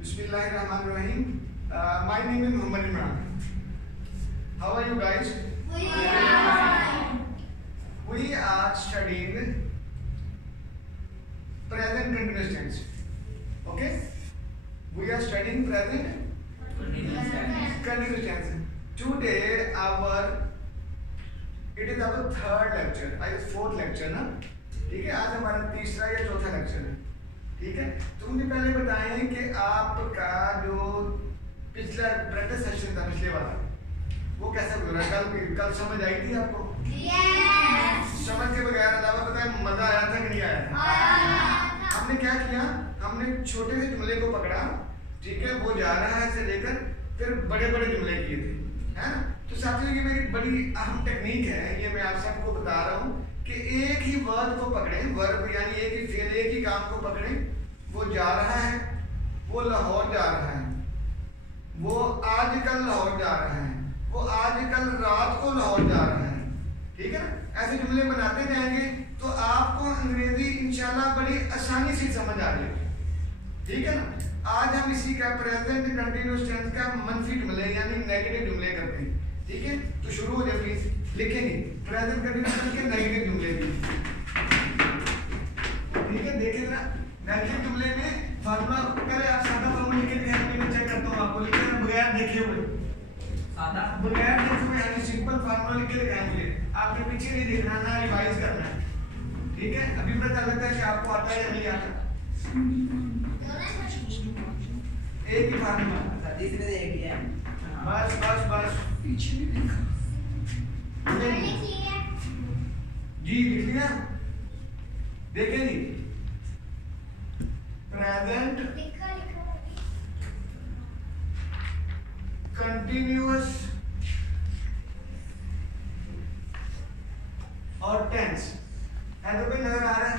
Bismillahirrahmanirrahim. My name is Muhammad Imran. How are you guys? We are studying present continuous tense. Okay? We are studying present continuous tense. Today it is our third lecture. I guess fourth lecture ना? ठीक है, आज हमारा तीसरा या चौथा lecture है. ठीक है, तो मुझे पहले बताएं कि आपका जो पिछला प्रैक्टिस सेशन था पिछले वाला वो कैसा गुजरा? कल समझ आई थी आपको? समझ के बगैर अलावा बताएं मजा आया था कि नहीं आया था? हमने क्या किया, हमने छोटे से जुमले को पकड़ा, ठीक है, वो जा रहा है से लेकर फिर बड़े बड़े जुमले किए थे, है ना? तो साथियों ये मेरी बड़ी अहम टेक्निक है, ये मैं आप सबको बता रहा हूँ कि एक ही वर्ड को पकड़ें, वर्ब यानी एक ही फेल, एक ही काम को पकड़ें. वो जा रहा है, वो लाहौर जा रहा है, वो आजकल लाहौर जा रहा है, वो आजकल रात को लाहौर जा रहा है. ठीक है ना? ऐसे जुमले बनाते जाएंगे तो आपको अंग्रेजी इंशाल्लाह बड़ी आसानी से समझ आ जाएगी. ठीक है ना? आज हम इसी का प्रेजेंट कंटिन्यूअस टेंस का मनफी जुमले यानी नेगेटिव जुमले करते हैं. ठीक है, तो शुरू हो जाए प्लीज. लिखेंगे प्रेजेंट कंटिन्यूअस टेंस के नेगेटिव जुमले भी. ठीक है, देखिए ना नेगेटिव जुमले में फार्मूला पहले आप सादा फार्मूला लिख के दिखाएं. मैं चेक करता हूं आपको लिखे ना बगैर देखे हुए, सादा बगैर देखे हुए यानी सिंपल फार्मूला लिख के दिखाएं. मुझे आपके पीछे नहीं देखना, ना रिवाइज करना है. ठीक है, अभी पता लगता है कि आपको आता है या नहीं आता. एक ही फार्मूला, तीसरे से एक ही है. बस बस बस पीछे नहीं देखा जी. लिख लिया? देखे जी प्रेजेंट कंटिन्यूअस और टेंस है तो कोई नजर आ रहा है?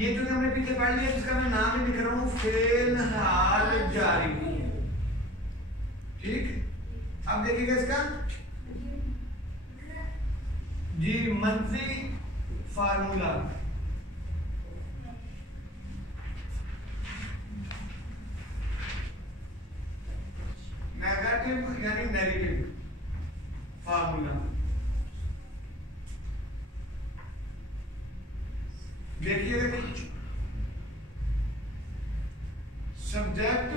ये जो हमने पीछे पढ़ लिया जिसका मैं नाम ही लिख रहा हूं फेल हाल जारी. ठीक, अब देखिएगा इसका जी मंथली फार्मूला. नेगेटिव यानी नेगेटिव फार्मूला. देखिए सब्जेक्ट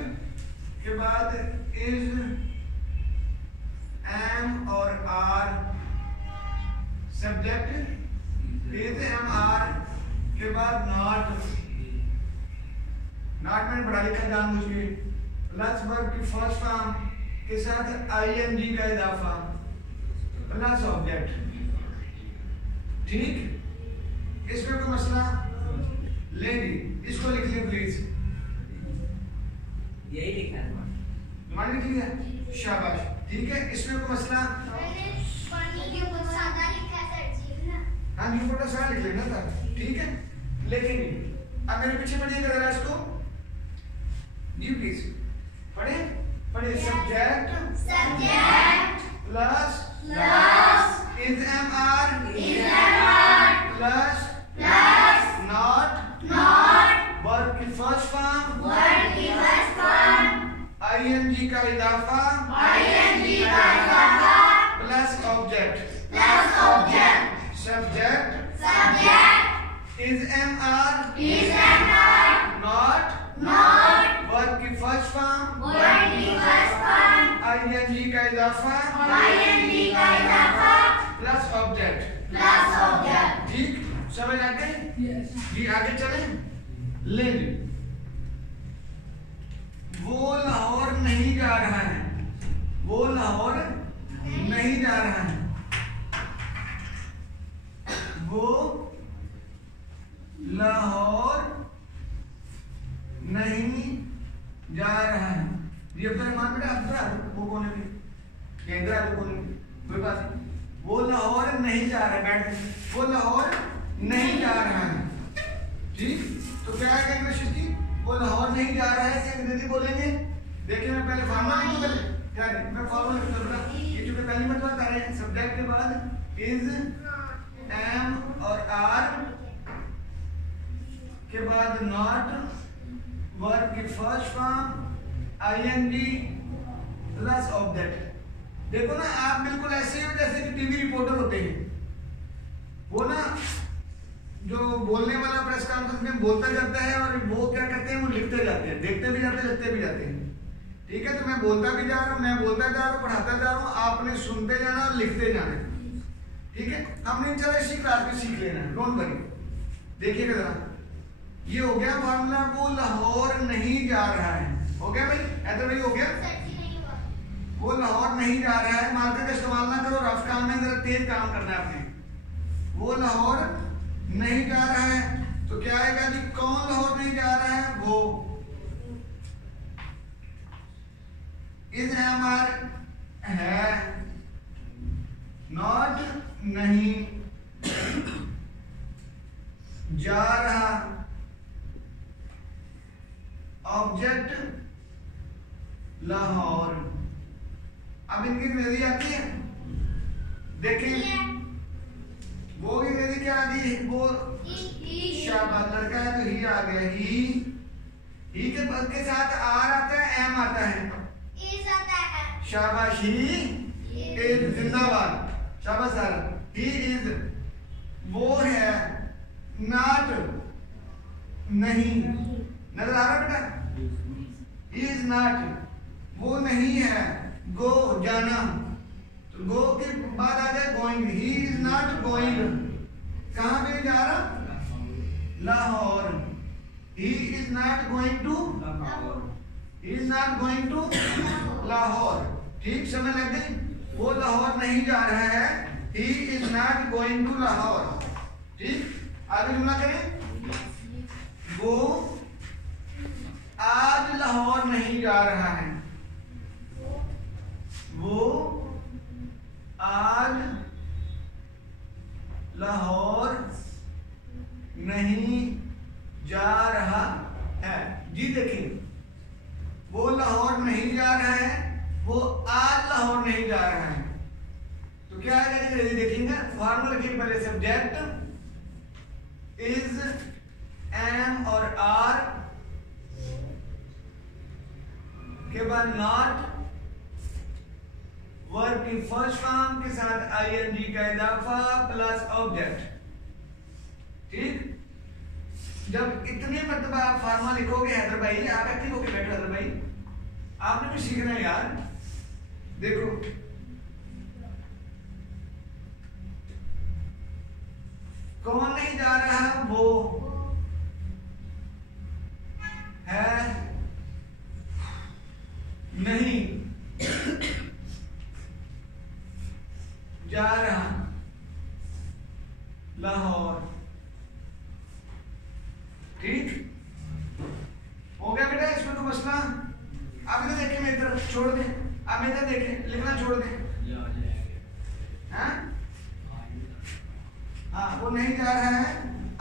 के बाद इज, एम और are. Subject is am are के बाद नॉट. नॉट मैंने पढ़ा लिखा जान मुझे. प्लस वर्ब की फर्स्ट फॉर्म के साथ आईएनजी का इजाफा प्लस ऑब्जेक्ट. ठीक, इसमें कोई मसला लेंगे, इसको लिख लिया प्लीज. यही लिखा है तुम्हारे लिख लिया, शाबाश. ठीक है, इसमें कोई मसला? हाँ जी, ऊपर सारा लिख लेना था. ठीक है, लेकिन अब मेरे पीछे पढ़िएगा जरा इसको जी प्लीज. पढ़े पढ़े. Subject plus is am are plus not verb की फर्स्ट फॉर्म आईएनजी का इजाफा plus object. Subject is am are not verb की फर्स्ट फॉर्म आईएनजी का इजाफा प्लस ऑब्जेक्ट. ठीक, समझ आ गई जी? आगे चले. लेंगे वो लाहौर नहीं जा रहा है, वो लाहौर नहीं जा रहा है, वो लाहौर नहीं जा रहा है. ये मान बेटा अब वो कौन है? केंद्र कौन है? कोई बात नहीं. वो लाहौर नहीं जा रहा है. बैठ, वो लाहौर नहीं जा रहा है. ठीक, तो क्या है इंग्लिश की? वो लाहौर नहीं जा रहा है से अंग्रेजी बोलेंगे. देखिए मैं पहले फार्मूला लिखूं. पहले क्या है, मैं फार्मूला लिख दूंगा. ये जो मैं पहली बार कर रहे हैं सब्जेक्ट के बाद इज एम और आर के बाद नॉट वर्ब की first form ING plus object. देखो ना, आप बिल्कुल ऐसे ही हो जैसे कि टीवी रिपोर्टर होते हैं। वो ना जो बोलने वाला प्रेस कॉन्फ्रेंस में बोलता जाता है और वो क्या करते हैं, वो लिखते जाते हैं, देखते भी जाते हैं, लिखते भी जाते हैं। ठीक है, तो मैं बोलता भी जा रहा हूँ, मैं बोलता जा रहा हूँ, पढ़ाता जा रहा हूँ, आपने सुनते जाना और लिखते जाना। ठीक है, हमने चलो इसी क्लास में सीख लेना है, डोंट वरी। देखिएगा जरा, ये हो गया फॉर्मूला, वो लाहौर नहीं जा रहा है। हो गया भाई, ऐसा भाई हो गया, वो लाहौर नहीं जा रहा है। मार्कर का इस्तेमाल ना करो, रफ काम में जरा तेज काम करना है आपने। वो लाहौर नहीं जा रहा है, तो क्या आएगा जी, कौन लाहौर नहीं जा रहा है, वो। इज हमार है, नॉट नहीं जा रहा, ऑब्जेक्ट लाहौर। अब इनकी अंग्रेजी आती है, देखिए वो की अंग्रेजी क्या आ गई, वो शाबाश, लड़का है तो ही आ गया, ही के पद के साथ आर आता है, एम आता है, शाबाश, ही इज, जिंदाबाद, शाबाश सर, ही इज, वो है, नॉट नहीं, नजर आ रहा बेटा, ही इज नॉट, वो नहीं है, गो जाना, तो गो के बाद आ जाए going, he is not going, कहां पे जा रहा, Lahore, he is not going to, he is not going to Lahore. ठीक, समझ लग गई, वो लाहौर नहीं जा रहा है, he is not going to Lahore. ठीक, आगे जुमला करें, वो आज लाहौर नहीं जा रहा है, वो आज लाहौर नहीं जा रहा है। जी देखिए, वो लाहौर नहीं जा रहा है, वो आज लाहौर नहीं जा रहा है, तो क्या आएगा जी, देखेंगे फॉर्मूला लिखिए पहले, सब्जेक्ट इज, एम और आर के बाद नॉट, वर्ब की फर्स्ट फॉर्म के साथ ING का इजाफा प्लस ऑब्जेक्ट। ठीक, जब इतने मतलब आप फार्मा लिखोगे हैदर भाई, आप एक्टिव होके बैठो हैदर भाई, आपने भी सीखना है यार। देखो कौन नहीं जा रहा, वो है नहीं जा रहा लाहौर। ठीक हो गया बेटा, इसमें तो मसला। आप इधर देखें, मेरी तरफ छोड़ दें, आप इधर देखें, लिखना छोड़ दें। हाँ, वो नहीं जा रहा है।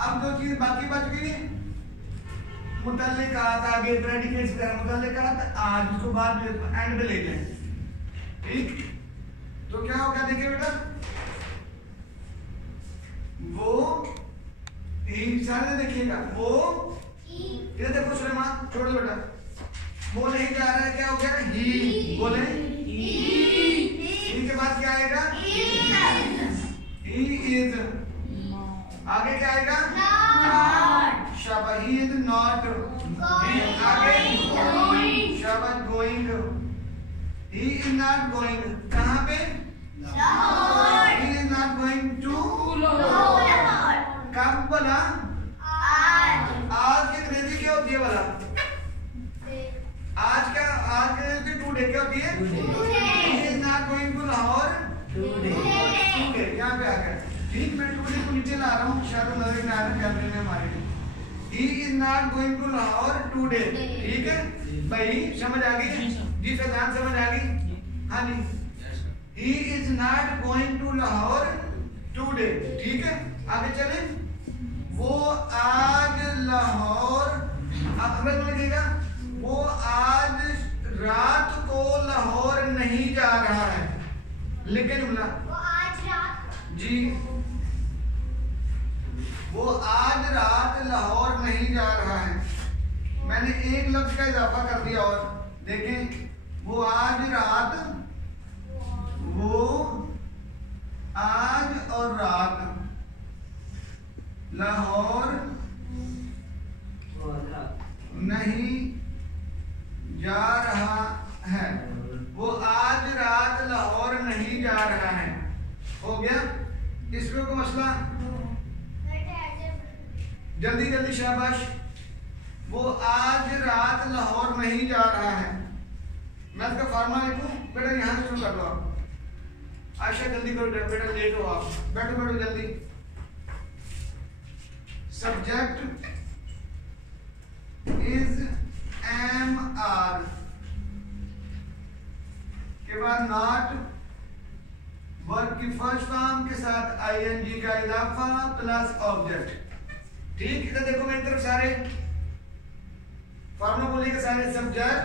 अब दो चीज बाकी बच गई, मुतल्लिकात आगे प्रेडिकेट्स का मुतल्लिकात आज, उसको बाद में एंड पे ले लें। ठीक, तो क्या होगा देखिए बेटा, वो सारे देखिएगा, वो इधर देखो सुलेमान, छोड़ दो बेटा, वो नहीं जा रहा है, क्या हो गया, ही, बोले ही के बाद क्या आएगा, ही इज, आगे क्या आएगा, शाबाश, ही इज नॉट, आगे शाबाश, going, he is not going, कहां पे, he is not going to, कब बोला, आज की अंग्रेजी क्या होती है बोला, आज क्या, आज की अंग्रेजी टुडे क्या होती है, he is not going to Lahore today, यहाँ पे आ गया। ठीक, मैं टुडे को नीचे ला रहा हूँ, शायद नजर में आ रहा है कैमरे में हमारे, he is not going to Lahore today. ठीक है भाई, समझ आ गई जी, फैजान समझ आ गई, हाँ जी, he is not going to Lahore today. ठीक है, आगे चले, वो आज लाहौर, अगर लगेगा, वो आज रात को लाहौर नहीं जा रहा है, लेकिन जुमला, वो आज रात, जी, वो आज रात लाहौर नहीं जा रहा है। मैंने एक लफ्ज का इजाफा कर दिया और देखें, वो आज रात, वो आज और रात लाहौर नहीं जा रहा है। वो आज रात लाहौर नहीं जा रहा है। हो गया? इसमें कोई मसला? जल्दी जल्दी शाबाश। वो आज रात लाहौर नहीं जा रहा है। मैं इसका फार्मूला लिखूं? बेटा यहाँ से शुरू कर लो आप। आयशा जल्दी करो बेटा, लेट हो आप। बैठो बैठो जल्दी। सब्जेक्ट इज एम आर के बाद नॉट, वर्ब की फर्स्ट फॉर्म के साथ आईएनजी का इजाफा प्लस ऑब्जेक्ट। ठीक, इधर देखो मेरी तरफ सारे फॉर्मूला बोलिएगा सारे। सब्जेक्ट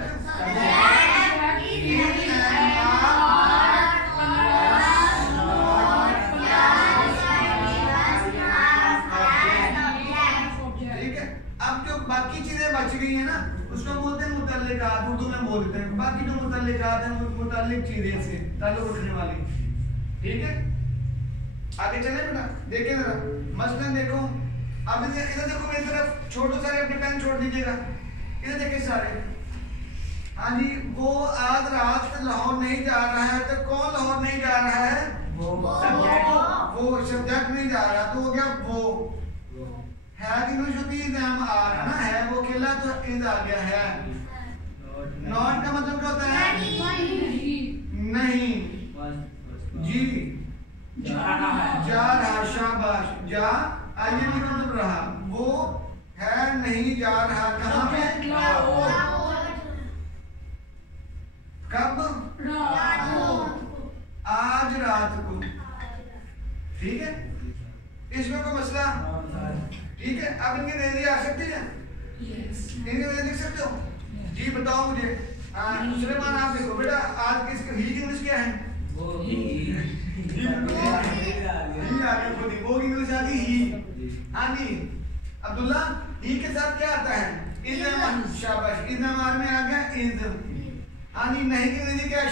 ठीक है। अब जो बाकी चीजें बच गई है ना, उसको बोलते हैं मुतल्लिकात, उर्दू में बोलते हैं। बाकी जो मुतल्लिकात हैं मुतल्लिक चीजें से ताल्लुक रखने वाली। ठीक है, आगे चले बेटा। देखिए जरा मसलन देखो, अब इधर देखो मेरी तरफ, छोड़ो सारे अपने पेन छोड़ दीजिएगा। इधर देखिए सारे। हाँ जी, वो आज रात लाहौर नहीं जा रहा है, तो कौन लाहौर नहीं जा रहा है? वो सब्जेक्ट नहीं जा रहा, तो हो गया वो। है कि इंग्लिश होती है आ रहा ना, है वो अकेला तो इज आ गया है। नॉट का मतलब क्या होता है? नहीं। जी जा रहा, शाबाश। जा आइए नहीं मतलब रहा, वो है नहीं जा रहा। कहाँ पे? कब? आज रात को। ठीक है, इसमें कोई मसला? ठीक है, अब इनकी रेंज आ सकती है? इनकी रेंज लिख सकते हो? जी बताओ मुझे। सुलेमान आप देखो बेटा, आज किसकी ही की इंग्लिश क्या है? वो इंग्लिश आ गई ही। हाँ जी अब्दुल्ला, ही के साथ क्या आता है? इज। शाबाश, इज हमारे में आ गया इज। हाँ जी, नहीं की इंग्लिश क्या है?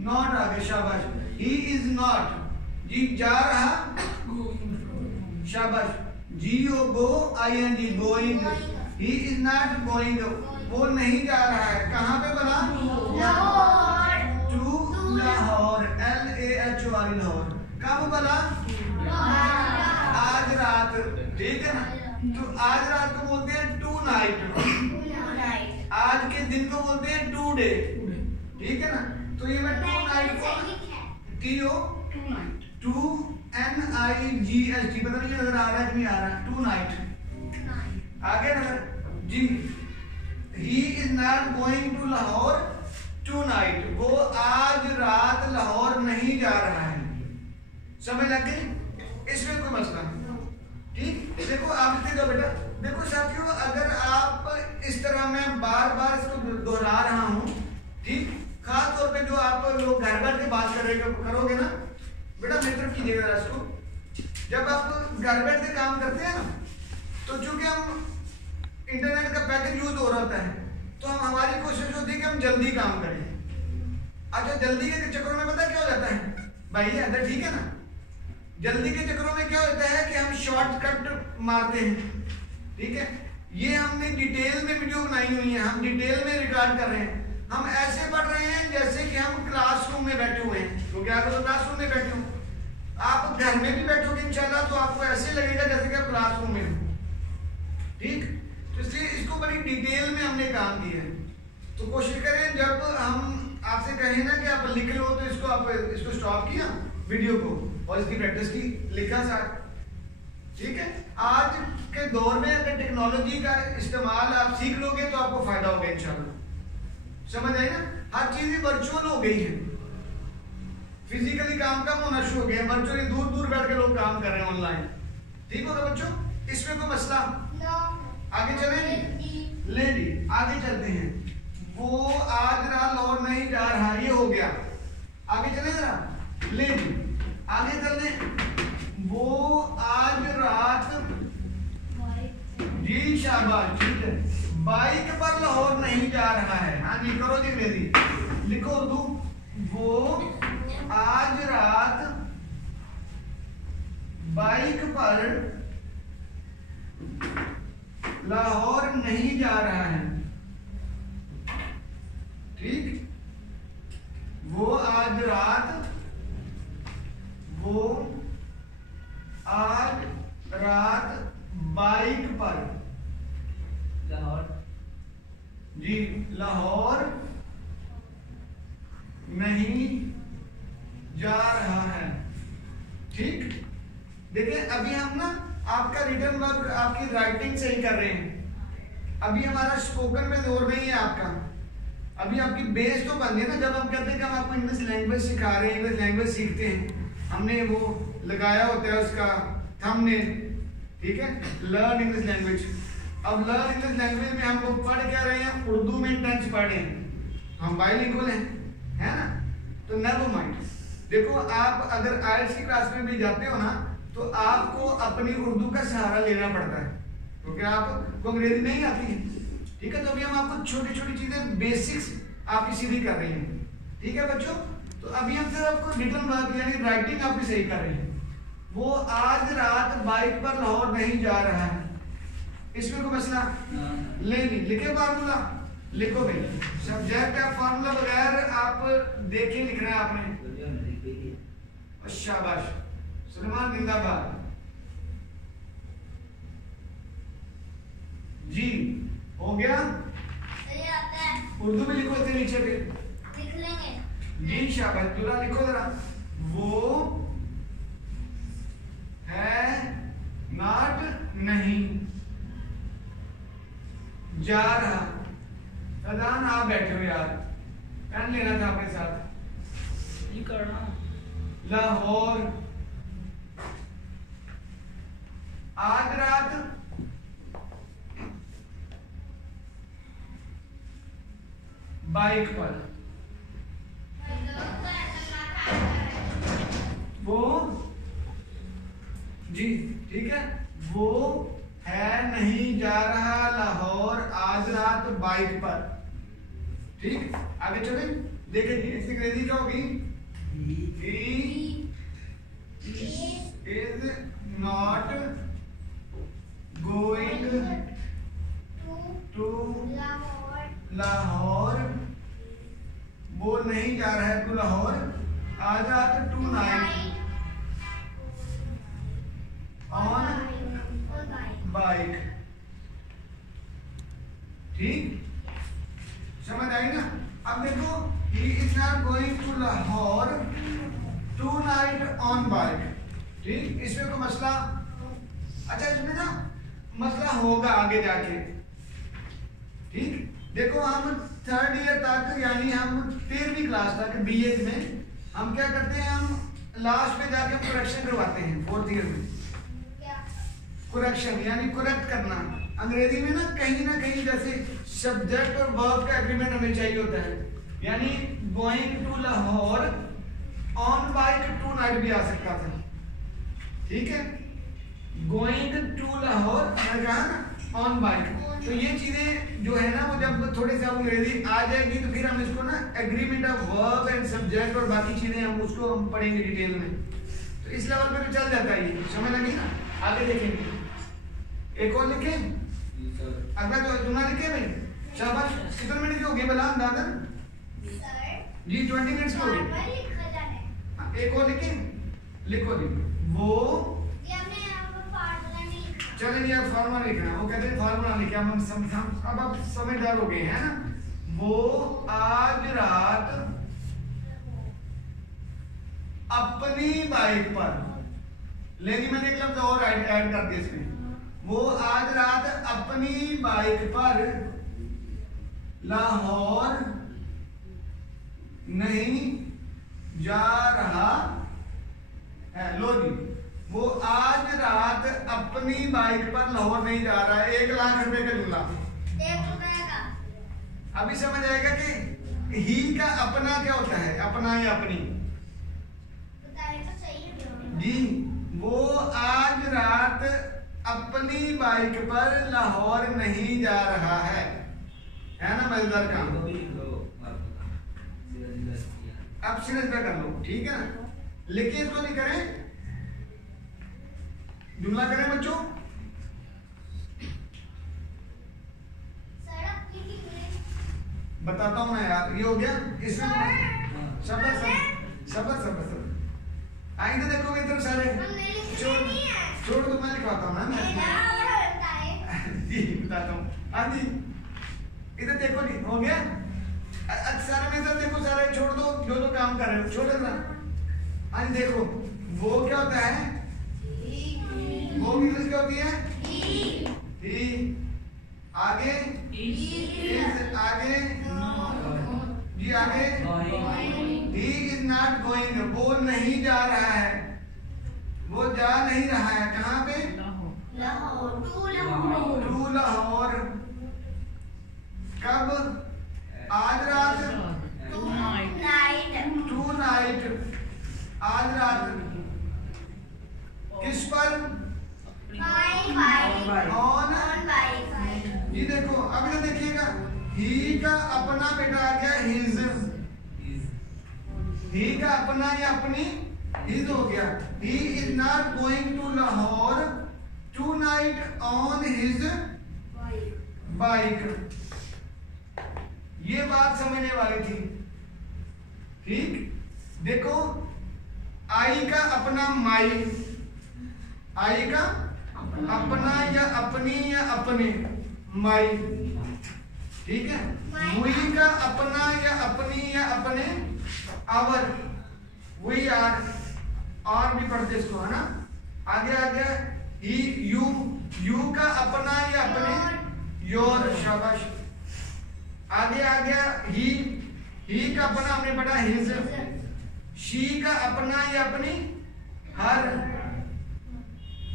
नॉट आ गया, शाबाश। ही इज नॉट। जी जा रहा, शाबाश। G O go, I N G going. He is not going, वो नहीं जा रहा है। कहाँ पे बना? To Lahore, LAHOR Lahore. कब बना? आज रात। ठीक है ना, तो आज रात को बोलते हैं टू नाइट। आज के दिन को बोलते हैं टू डे। ठीक है ना, तो ये मैं टू नाइट को TONIGHT, पता नहीं नजर आ रहा है कि नहीं आ रहा? टू नाइट आगे ना जी। He is not going to Lahore tonight, वो आज रात लाहौर नहीं जा रहा है। समझ लग गई? इसमें कोई मसला नहीं। ठीक, देखो आप दो बेटा। देखो साथियों, अगर आप इस तरह मैं बार बार इसको दोहरा रहा हूँ, ठीक, खास तौर पे जो आप लोग घर बैठ के बात करोगे ना बेटा, मेरी तरफ कीजिएगा इसको। जब आप घर बैठ के काम करते हैं ना, तो चूंकि हम इंटरनेट का पैकेज यूज हो रहा होता है, तो हमारी कोशिश होती है कि हम जल्दी काम करें। अच्छा, जल्दी के चक्करों में पता क्या हो जाता है भाई? अंदर ठीक है ना, जल्दी के चक्करों में क्या होता है कि हम शॉर्टकट मारते हैं। ठीक है, ये हमने डिटेल में वीडियो बनाई हुई है, हम डिटेल में रिकॉर्ड कर रहे हैं। हम ऐसे पढ़ रहे हैं जैसे कि हम क्लासरूम में बैठे हुए हैं। तो क्या करो, क्लासरूम में बैठे हो, आप घर में भी बैठोगे इंशाल्लाह तो आपको ऐसे लगेगा जैसे कि आप क्लासरूम में हो। ठीक, तो इसलिए इसको बड़ी डिटेल में हमने काम किया है। तो कोशिश करें जब हम आपसे कहें ना कि आप लिख लो, तो इसको स्टॉप किया वीडियो को और इसकी प्रैक्टिस की, लिखा साथ। ठीक है, आज के दौर में अगर टेक्नोलॉजी का इस्तेमाल आप सीख लोगे तो आपको फायदा होगा इंशाल्लाह। समझ आई ना? हर चीज वर्चुअल हो गई है, फिजिकली काम कम होना शुरू हो गया, वर्चुअली दूर दूर बैठ के लोग काम कर रहे हैं ऑनलाइन। ठीक होगा बच्चों, इसमें कोई मसला? आगे चलें लेडी, आगे चलते हैं। वो आज रात लाहौर नहीं जा रहा, ये हो गया। आगे चले जरा लेडी, आगे चलते। वो आज रात जी शाबाश, ठीक है। बाइक पर लाहौर नहीं जा रहा है। हाँ जी, करो जी अंग्रेजी, लिखो उर्दू। वो आज रात बाइक पर लाहौर नहीं जा रहा है। ठीक, वो आज रात बाइक पर लाहौर जी लाहौर नहीं जा रहा है। ठीक, देखिए अभी हम ना आपका रिटर्न वर्क, आपकी राइटिंग सही कर रहे हैं। अभी हमारा स्पोकन में जोर नहीं है आपका। अभी आपकी बेस तो बन गई ना। जब हम कहते हैं कि हम आपको इंग्लिश लैंग्वेज सिखा रहे हैं, इंग्लिश लैंग्वेज सीखते हैं, हमने वो लगाया होता है उसका थंबनेल, ठीक है, लर्न इंग्लिश लैंग्वेज। अब लर्न इंग्लिश लैंग्वेज में हम लोग पढ़ क्या रहे हैं, उर्दू में टेंस पढ़ रहे हैं, हम बाइलिंगुअल हैं, है ना। तो नेवर माइंड, देखो आप अगर आइल्स की क्लास में भी जाते हो ना, तो आपको अपनी उर्दू का सहारा लेना पड़ता है, क्योंकि आपको अंग्रेजी नहीं आती है। ठीक है, तो अभी हम आपको छोटी छोटी चीजें बेसिक्स आपकी सीधी कर रहे हैं। ठीक है बच्चों, तो अभी हम सिर्फ आपको रिटर्न वर्क यानी राइटिंग आपकी सही कर रहे हैं। वो आज रात बाइक पर लाहौर नहीं जा रहा है, इसमें कोई मसला नहीं। लिखे फार्मूला, लिखो भाई। सब्जेक्ट का फार्मूला बगैर आप देखे लिखना है आपने। शाबाश, सलमान जिंदाबाद जी। हो गया, उर्दू में लिखो इसे नीचे पे लिख लेंगे जी। शाबाश, पूरा लिखो जरा। वो है नॉट नहीं जा रहा। फैजान आप बैठे हो यार, पेन लेना था अपने साथ। ये करना लाहौर आज रात बाइक पर वो जी, ठीक है, वो है नहीं जा रहा लाहौर आज रात बाइक पर। ठीक, आगे चले, देखें जी इसकी अंग्रेजी क्या होगी। He is not going to Lahore, वो नहीं जा रहा है टू लाहौर आज रात टू नाइट ऑन बाइक। ठीक, समझ आई ना। अब देखो, he is not going to Lahore tonight on bike. ठीक, इसमें कोई मसला, अच्छा इसमें ना मसला होगा आगे जाके। ठीक, देखो हम थर्ड ईयर तक यानी हम 13वीं क्लास तक बीए में हम क्या करते हैं, हम लास्ट में जाके करेक्शन करवाते हैं। फोर्थ ईयर में करेक्शन यानी करेक्ट करना। अंग्रेजी में ना कहीं जैसे सब्जेक्ट और वर्ब का एग्रीमेंट हमें चाहिए होता है, यानी going to Lahore on bike tonight भी आ सकता था। ठीक है, गोइंग टू लाहौर मैंने कहा ना ऑन बाइक। तो ये चीजें जो है ना, वो जब थोड़ी सी अंग्रेजी आ जाएगी तो फिर हम इसको ना agreement of verb and subject और बाकी चीजें हम उसको हम पढ़ेंगे डिटेल में। तो इस लेवल पे तो चल जाता है ये, समझ लगी ना। आगे देखेंगे, एक और लिखें, अगला जो जुमला लिखे भाई। शाबाश, कितने मिनट की होगी बला अंदाजा जी? 20 मिनट्स की होगी। एक और लिखें, लिखो जी। वो चले जी, आप फार्मूला लिखना। वो कहते हैं फार्मूला लिखे, हम अब आप समझदार हो गए हैं ना। वो आज रात अपनी बाइक पर, लेकिन मैंने एक लफ्ज और ऐड कर दिया इसमें। वो आज रात अपनी बाइक पर लाहौर नहीं जा रहा है। लो जी, वो आज रात अपनी बाइक पर लाहौर नहीं जा रहा है। 1 लाख रुपए का जुमला। अभी समझ आएगा कि ही का अपना क्या होता है, अपना या अपनी जी। वो आज रात अपनी बाइक पर लाहौर नहीं जा रहा है ना मजेदार काम। अब सीरियस पे कर लो, ठीक है ना। लिखिए इसको, नहीं करें, जुमला करें बच्चों। बताता हूँ मैं यार, ये हो गया इसमें। सबर आइए देखो इधर सारे, छोड़ दो, मैं लिखवाता हूँ ना जी, बताता हूँ। हाँ जी, इधर देखो जी, हो गया। सारे में इधर देखो, सारे छोड़ दो जो जो काम कर रहे हो, छोड़ देना। हाँ जी देखो, वो क्या होता है, वो इंग्लिश क्या होती है, ही। आगे आगे जी, आगे ही इज नॉट गोइंग, वो नहीं जा रहा है, वो जा नहीं रहा है। कहाँ पे, टू लाहौर। कब, आज रात, टू नाइट, आज रात। किस पर, ऑन। ये देखो, अब इधर देखिएगा, ही का अपना बेटा आ गया हिज, ही का अपना या अपनी हिज हो गया। He is not going to Lahore tonight on his bike. ये बात समझने वाली थी, ठीक। देखो, आई का अपना माई, आई का अपना या अपनी या अपने, माई, ठीक है। वी का अपना या अपनी या अपने, आवर, वी आर, और भी पढ़ते इसको, है ना। आगे आ गया ही, यू का अपना या अपने, योर, शाबाश। आगे आ गया ही का अपना हमने पढ़ा हिज। शी का अपना या अपनी, हर,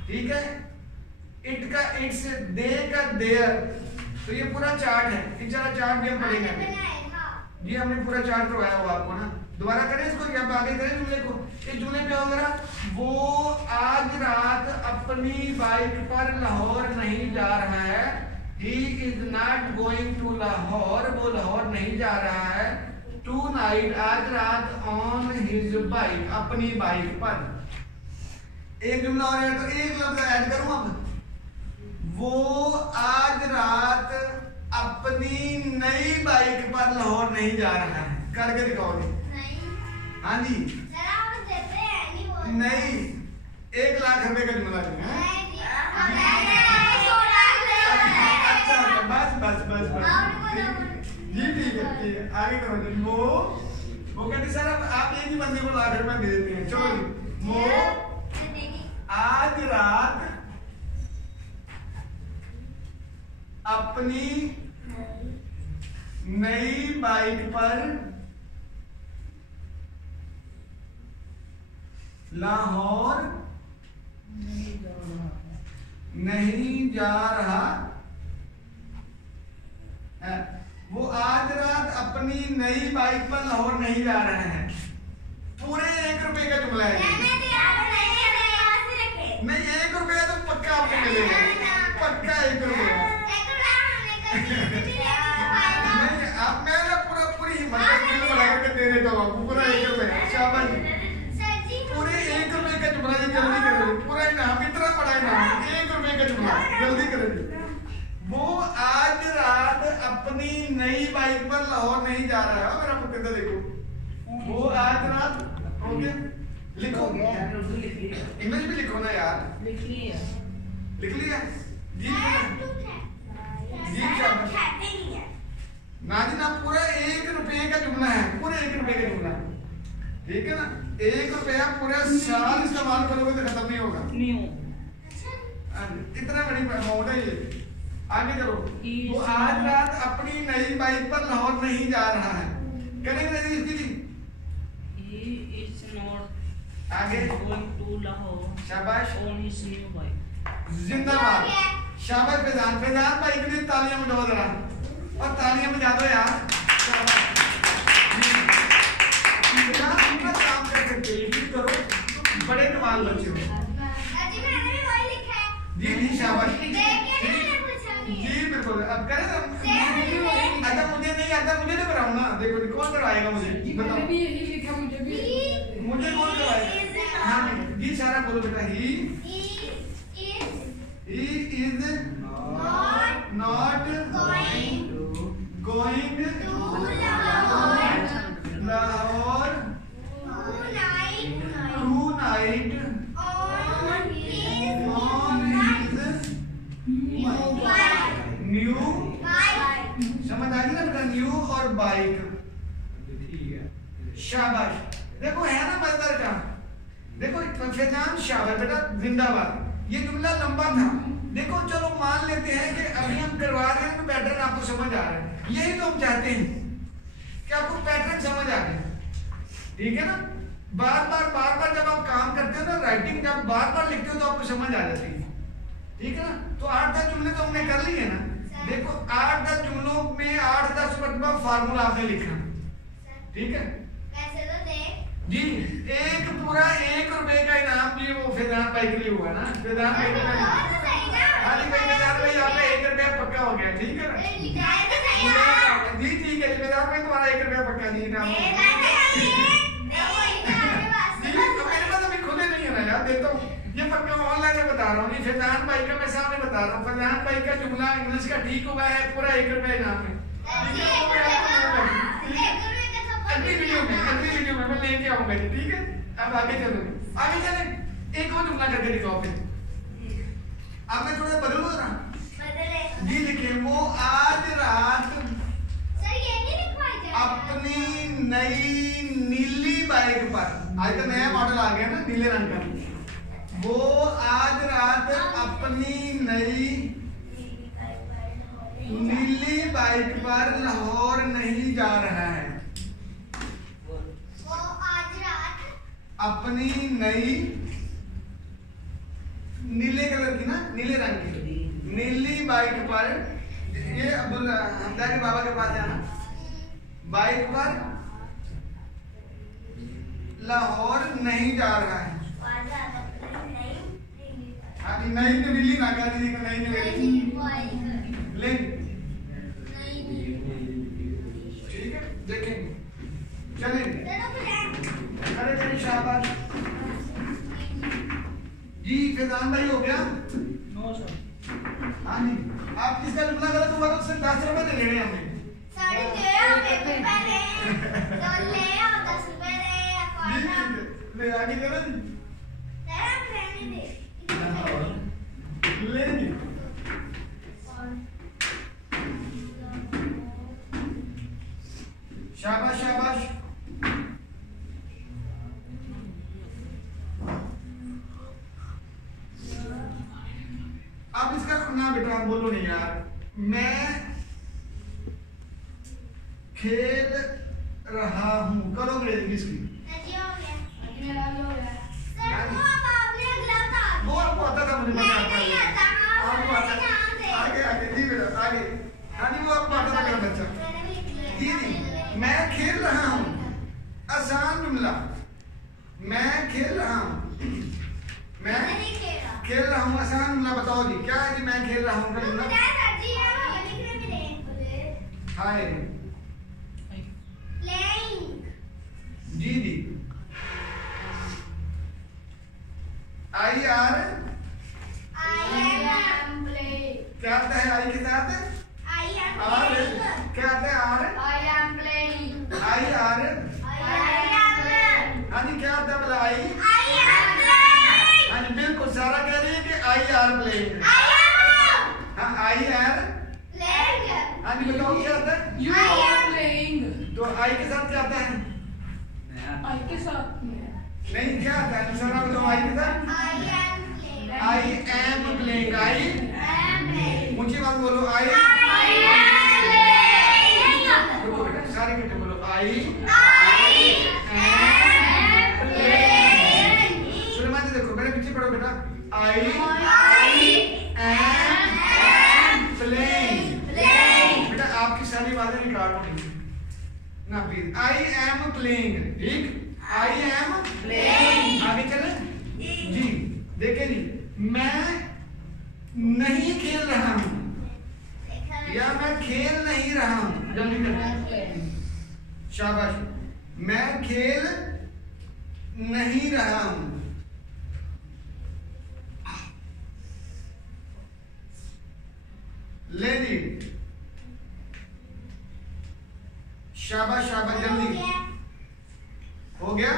ठीक है। इट का इट्स, दे का देयर। तो ये पूरा चार्ट है, ये चार्ट भी हम पढ़ेंगे। ये हमने पूरा चार्ट करवाया हुआ आपको ना। दोबारा करें इसको, क्या आगे करें जुमले को। इस जुमले पे होगा, वो आज रात अपनी बाइक पर लाहौर नहीं जा रहा है। He is not going to Lahore, वो लाहौर नहीं जा रहा है। टू नाइट, आज रात, ऑन हिज बाइक, अपनी बाइक पर। एक जुमला और है, तो एक लफ्ज ऐड करूं अब। वो आज रात अपनी नई बाइक पर लाहौर नहीं जा रहा है। करके दिखाओ जी। हाँ जी, नहीं, 1 लाख रुपए का जुमला है। बस जी, ठीक है, आगे करो जी। वो कहते सर अब आप एक ही बंदे को लाख रुपए दे देते हैं। चलो जी, वो आज रात अपनी नई बाइक पर लाहौर नहीं जा रहा है। वो आज रात अपनी नई बाइक पर लाहौर नहीं जा रहे हैं। पूरे 1 रुपए का जुमला है। नहीं, 1 रुपया तो पक्का आपको मिलेगा, पक्का 1 रुपया। नहीं, आप मैं ना पूरी हिम्मत लगा के दे देता हूँ आपको, पूरा 1 रुपया। शाबाश, पूरे 1 रुपए का जुमला। जल्दी करो, पूरा इनाम इतना बड़ा इनाम, 1 रुपए का जुमला, जल्दी करो। वो आज रात अपनी नई बाइक पर लाहौर नहीं जा रहा है। अगर आपको कहता देखो, वो आज रात, हो गया। लिखो, इमेज भी लिखो ना यार। लिख लिया जी, जी शाबाश। ना जी ना, पूरा 1 रुपए का जुमला है, पूरे 1 रुपए का जुमला, ठीक है ना। 1 रुपया पूरा साल इस्तेमाल करोगे तो खत्म नहीं होगा। इतना बड़ी अमाउंट है ये। आगे चलो, वो आज रात अपनी नई बाइक पर लाहौर नहीं जा रहा है। करेंगे इसकी जी। आगे शाबाश, जिंदाबाद, शाबाश। फैजान भाई के लिए तालियां बजाओ जरा, और तालियां बजा दो यार। काम कर सकते, करो, बड़े कमाल बच्चे हो। जी जी शाबाश देखिए ना मैंने पूछा नहीं जी बिल्कुल अब करें ना अच्छा मुझे नहीं आता मुझे नहीं कराऊं ना देखो कौन करवाएगा मुझे बताओ मैंने भी यही लिखा मुझे भी मुझे कौन करवाएगा हाँ जी सारा बोलो बेटा he is not going to Lahore tonight on his new समझ आ गई ना बेटा न्यू और बाइक शाबाश देखो है ना मजेदार काम देखो फैजान शाबाश बेटा जिंदाबाद ये जुमला लंबा था देखो चलो मान लेते हैं कि अभी हम करवा रहे हैं तो पैटर्न आपको समझ आ रहा है यही तो हम चाहते हैं कि आपको पैटर्न समझ आ जाए ठीक है ना बार बार जब आप काम करते हो ना राइटिंग जब बार लिखते हो तो आपको समझ आ जाती है ठीक है ना तो 8-10 जुमले तो हमने कर लिए ना देखो 8-10 जुमलों में 8-10 मरतबा फार्मूला आपने लिखा ठीक है जी एक पूरा 1 रुपए का इनाम भी वो फैजान भाई के लिए हुआ ना फैजान भाई का हाँ जी भाई फैजान भाई आपका 1 रुपया पक्का हो गया ठीक है ना जी ठीक है फैजान भाई तुम्हारा 1 रुपया पक्का जी इनाम देता हूँ ये पक्का ऑनलाइन में बता रहा हूँ फैजान भाई का मैं सामने बता रहा हूँ फैजान भाई का जुमला इंग्लिश का ठीक हुआ है पूरा 1 रुपया इनाम है अगली वीडियो में मैं लेके आऊंगा जी ठीक है अब आगे चलो आगे चले एक और जुमला करके दिखाओ फिर अब मैं थोड़ा बदलूंगा ना जी लिखे वो आज रात अपनी नई नीली बाइक पर आज तो नया मॉडल आ गया ना नीले रंग का वो आज रात अपनी नई नीली बाइक पर लाहौर नहीं जा रहा है वो आज रात अपनी नई नीले कलर की ना नीले रंग की नीली बाइक पर ये अब्दुल्ला हमदारी बाबा के पास जाना बाइक पर लाहौर नहीं जा रहा है अभी नई तो नीली ना कर दी नई ले ठीक है देखेंगे चलेंगे अरे चलिए शाबाश जी फैजान भाई हो गया हाँ जी आप किसका जुमला गलत हुआ तो उससे 10 रुपए ले लेने हमने ले आगे चलो ले जी शाबाश शाबाश अब इसका ना बेटा बोलो नहीं यार मैं खेल रहा हूँ करो अंग्रेजी इसकी वो आपको आता था मुझे पता आपको आता आगे आगे जी बेटा आगे हाँ जी वो आपको आता था मेरा बच्चा जी जी मैं खेल रहा हूँ आसान जुमला मैं खेल रहा हूँ मैं खेल रहा हूँ आसान जुमला बताओ जी क्या है जी मैं खेल रहा हूँ हाय जी जी आई आर क्या आता है आई के साथ आर क्या आता है आर आई आर हाँ जी क्या आता है बोला आई हाँ जी बिल्कुल सारा कह रही है कि आई आर प्लेइंग हाँ आई आर हाँ जी बताओ क्या आता है You are playing. तो आई के साथ क्या आता है आई के साथ नहीं क्या आता है सारा बताओ आई के साथ आई एम प्लेइंग आई ऊंची बात बोलो आई सारे इकट्ठे बोलो आई सुलेमान जी देखो मेरे पीछे पढ़ो बेटा आई एम प्लेइंग बेटा आपकी सारी बातें निकाल लो ना प्लीज आई एम प्लेइंग ठीक आई एम प्लेइंग आगे चले जी देखिए जी मैं नहीं खेल रहा हूँ या मैं खेल नहीं रहा हूँ। जल्दी कर, शाबाश। मैं खेल नहीं रहा हूँ। ले ली, शाबाश शाबाश। जल्दी हो गया।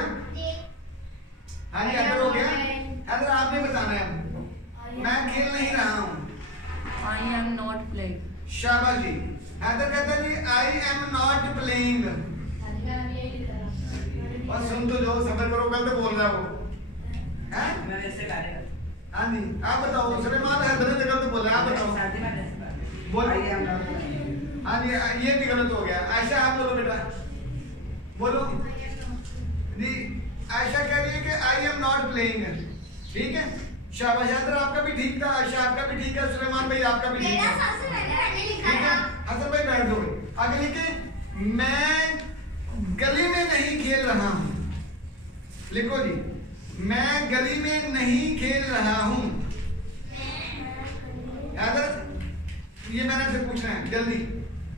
हाँ जी हैदर हो गया। हैदर आपने बताना है। मैं खेल नहीं रहा हूँ। I am not playing. शाबाश जी। हैदर कहता है जी आई एम नॉट प्लेइंग। और सुन तो जो सबर करो, गलत बोल रहा है वो। हैं? मैंने इससे कहा है। हाँ जी आप बताओ। सुलेमान हैदर ने गलत बोला, आप बताओ। बोल। आई एम नॉट प्लेइंग। हाँ जी ये भी गलत हो गया। आयशा आप बोलो बेटा, बोलो जी। आयशा कह रही है कि आई एम नॉट प्लेइंग। ठीक है, शाबाश। हैदर आपका भी ठीक था, आयशा आपका भी ठीक है, सुलेमान भाई आपका भी ठीक है। ठीक है, हसन भाई बैठ दो। आगे लिखे, मैं गली में नहीं खेल रहा हूँ। लिखो जी, मैं गली में नहीं खेल रहा हूँ। हैदर ये मैंने आपसे पूछना है जल्दी।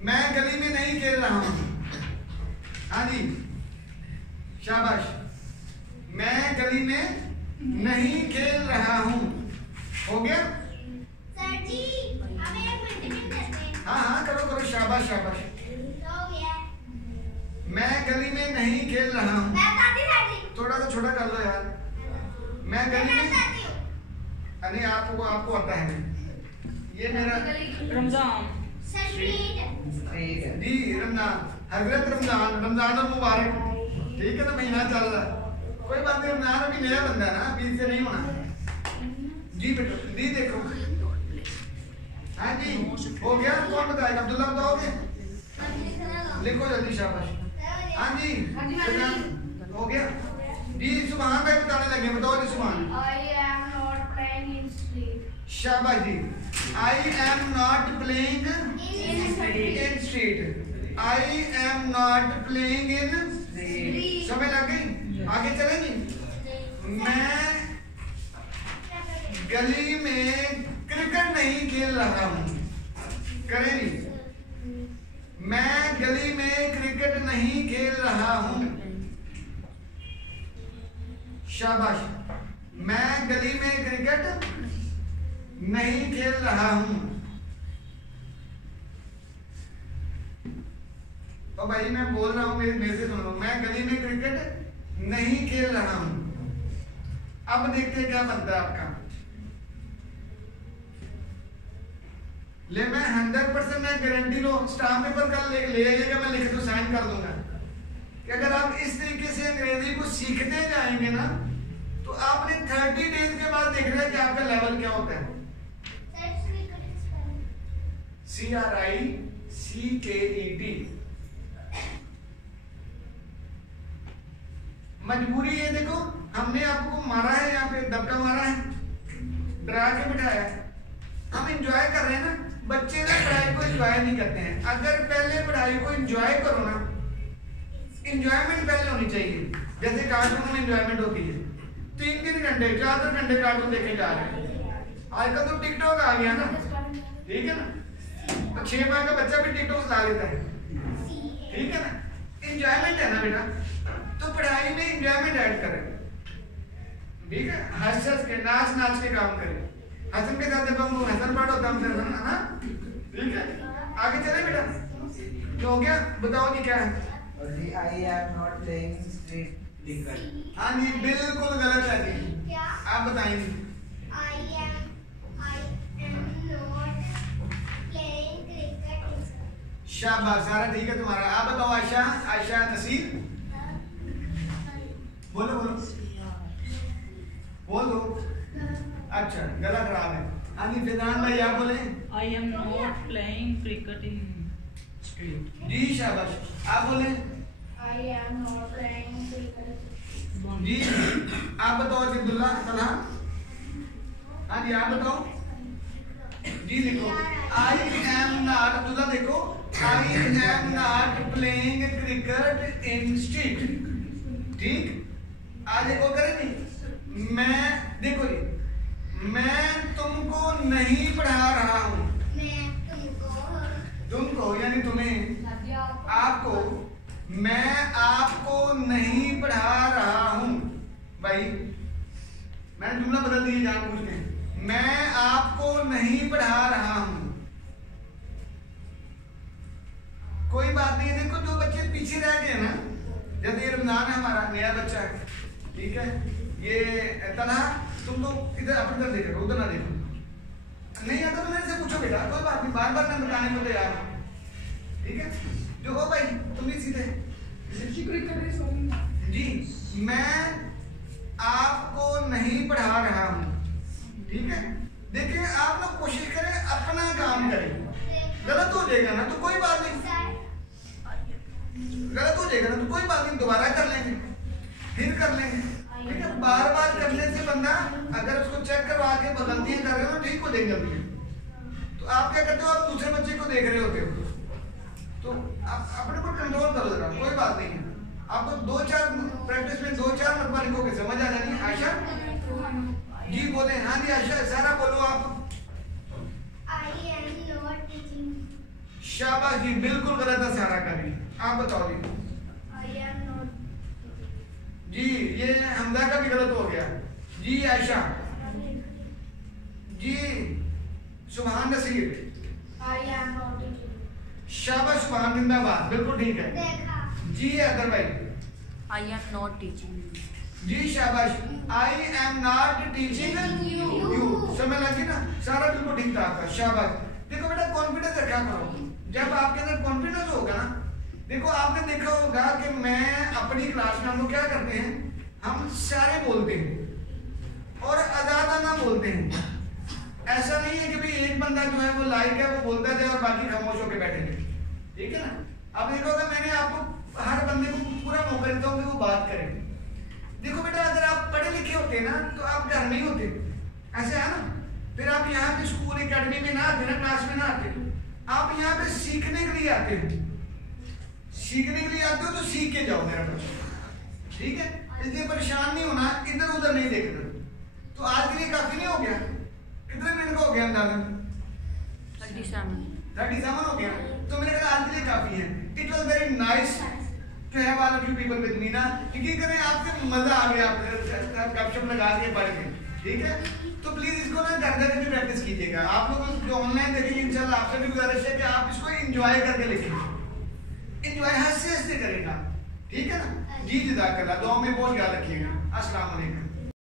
मैं गली में नहीं खेल रहा हूँ। हाँ जी शाबाश। मैं गली में नहीं खेल रहा हूँ। हो गया। सर जी हमें एक मिनट करते हैं। हाँ हाँ करो करो, शाबाश शाबाश। हो गया। मैं गली में नहीं खेल रहा हूँ। मैं बताती सर जी। थोड़ा सा छोटा कर दो यार। मैं गली में, बताती हूँ। अरे आपको आपको आता है। ये मेरा रमजान। Sir street. ठीक है। जी रमजान, हजरत रमजान, रमजान और मुबारक। ठीक है ना, महीना चल रहा है। कोई बात नहीं, रमजान अभी नया बंदा है ना, अभी इससे नहीं होना। जी बेटा दी देखो। हाँ जी हो गया। कौन बताएगा? अब्दुल्ला बताओगे? लिखो जल्दी, शाबाश। हाँ जी हो गया जी। सुभान भाई बताने लगे, बताओ जी सुभान। I am not playing in street. शाबाश जी। I am not playing in street. I am not playing in. समझ लग गई? आगे चलेंगे। मैं गली में क्रिकेट नहीं खेल रहा हूँ। करेंगे, मैं गली में क्रिकेट नहीं खेल रहा हूँ। शाबाश। मैं गली में क्रिकेट नहीं खेल रहा हूँ। और भाई मैं बोल रहा हूँ, मेरे से सुन लो। मैं गली में क्रिकेट नहीं खेल रहा हूँ। अब देखते हैं क्या बनता है आपका। ले मैं 100% मैं गारंटी लो, स्टाम्प पेपर कल ले आइएगा, मैं लिख दूँ, साइन कर दूंगा कि अगर आप इस तरीके से अंग्रेजी को सीखते जाएंगे ना, तो आपने 30 डेज के बाद देखना है कि आपका लेवल क्या होता है। CRICKET। मजबूरी ये देखो, हमने आपको मारा है, यहाँ पे धक्का मारा है, डरा के बिठाया है। हम एंजॉय कर रहे हैं ना। बच्चे ना पढ़ाई को एंजॉय नहीं करते हैं। अगर पहले पढ़ाई को एंजॉय करो ना, एंजॉयमेंट पहले होनी चाहिए। जैसे कार्टून में एंजॉयमेंट होती है, 3-3 घंटे 4 घंटे कार्टून देखे जा रहे हैं। आजकल तो टिकटॉक आ गया ना, ठीक है ना, तो 6 माह का बच्चा भी टिकटॉक चला लेता है। ठीक है ना, एंजॉयमेंट है ना बेटा, तो पढ़ाई में एंजॉयमेंट ऐड करें। ठीक है, हंस हंस के नाच नाच के काम करें। हसन के साथ जब हम हसन पाठ होता है ना, ठीक है। आगे चले बेटा, जो हो गया बताओ जी क्या है। आई am not playing street cricket. हाँ जी बिल्कुल गलत है जी, क्या? आप बताएंगे। I am not playing cricket. शाबाश, सारा ठीक है तुम्हारा। आप बताओ आयशा, आयशा नसीर बोलो बोलो बोलो। अच्छा गला खराब है। हाँ जी फिजान भाई आप बोले। I am not playing cricket in street. जी शाबाश, आप बोले। I am not playing cricket. जी आप बताओ अब्दुल्ला तलहा। हाँ जी आप बताओ जी। लिखो आई एम नॉट, अब्दुल्ला देखो, आई am not playing cricket in street. ठीक, आज देखो करेंगे। मैं देखो जी, मैं तुमको नहीं पढ़ा रहा हूँ। मैं तुमको यानी तुम्हें, आपको, मैं आपको नहीं पढ़ा रहा हूँ। भाई मैंने जुमला बदल दिया जानबूझ के, मैं आपको नहीं पढ़ा रहा हूँ। कोई बात नहीं। देखो जो बच्चे पीछे रह गए ना, जैसे ये रमजान है, हमारा नया बच्चा है, ठीक है, ये तनहा, तुम तो इधर अपनी तरफ देखो, उधर ना देखो। नहीं आता तो मेरे से पूछो बेटा, कोई बात नहीं, बार बार मैं बताने को तैयार हूँ, ठीक है। जो हो भाई तुम भी सीधे जी, मैं आपको नहीं पढ़ा रहा हूँ, ठीक है। देखिए आप लोग कोशिश करें, अपना काम करें। गलत हो जाएगा ना तो कोई बात नहीं, गलत हो जाएगा ना तो कोई बात नहीं, दोबारा कर लेंगे, फिर कर लेंगे, ठीक है। बार बार करने से बंदा अगर उसको चेक करवा के गलतियां कर रहे हो ठीक हो जाएंगे गलतियां। तो आप क्या करते हो, आप दूसरे बच्चे को देख रहे होते हो तो आप अपने पर कंट्रोल करो जरा, कोई बात नहीं है। आपको 2-4 प्रैक्टिस में 2-4 मरतबा लिखोगे, समझ आ जाएगी। आयशा जी बोले। हाँ जी आयशा, सारा बोलो आप। I am not teaching. शाबाश जी, बिल्कुल गलत है सारा का भी। आप बताओ जी। I am not. जी ये हमजा का भी गलत हो गया जी। आयशा जी, सुभान Naseer, I am not teaching. शाबाश, सुभान जिंदाबाद, बिल्कुल ठीक है देखा। जी। अदर भाई, I am not teaching you. जी शाबाश, आई एम नॉट टीचिंग यू, समझ लगी ना, सारा बिल्कुल ठीक था आपका, शाबाश। देखो बेटा कॉन्फिडेंस रखा करो, जब आपके अंदर कॉन्फिडेंस होगा ना, देखो आपने देखा होगा कि मैं अपनी क्लास में, हम लोग क्या करते हैं, हम सारे बोलते हैं और आजादाना बोलते हैं। ऐसा नहीं है कि भाई एक बंदा जो है वो लाइक है, वो बोलता जाए और बाकी खामोश होकर बैठेंगे, ठीक है ना। अब देखो अगर मैंने आपको हर बंदे को पूरा मौका देता हूँ कि वो बात करें। देखो बेटा अगर आप पढ़े लिखे होते ना तो आप घर नहीं होते, ऐसे है ना, फिर आप यहाँ पे स्कूल एकेडमी में ना आते ना, क्लास में ना आते, आप यहाँ पे सीखने के लिए आते हो। सीखने के लिए आते हो तो सीख के जाओ मेरा बच्चा, ठीक है। इसलिए परेशान नहीं होना, इधर उधर नहीं देखना। तो आज के लिए काफी नहीं हो गया? कितने मिनट का हो गया अंदाजा? 37 हो गया। तो मेरे ख्याल आज के लिए काफी है। It was very nice to have all of you people with me ना, क्योंकि करें आपसे मजा आ गया, आप गपशप लगा के पढ़ के, ठीक है। तो प्लीज इसको ना घर घर भी प्रैक्टिस कीजिएगा। आप लोग जो ऑनलाइन देखेंगे इंशाल्लाह आपसे भी गुजारिश है कि आप इसको एंजॉय करके लिखेंगे, एंजॉय हंसते हंसते करेगा, ठीक है ना जी। जज़ाकल्लाह, दुआ में बहुत याद रखिएगा। अस्सलाम वालेकुम।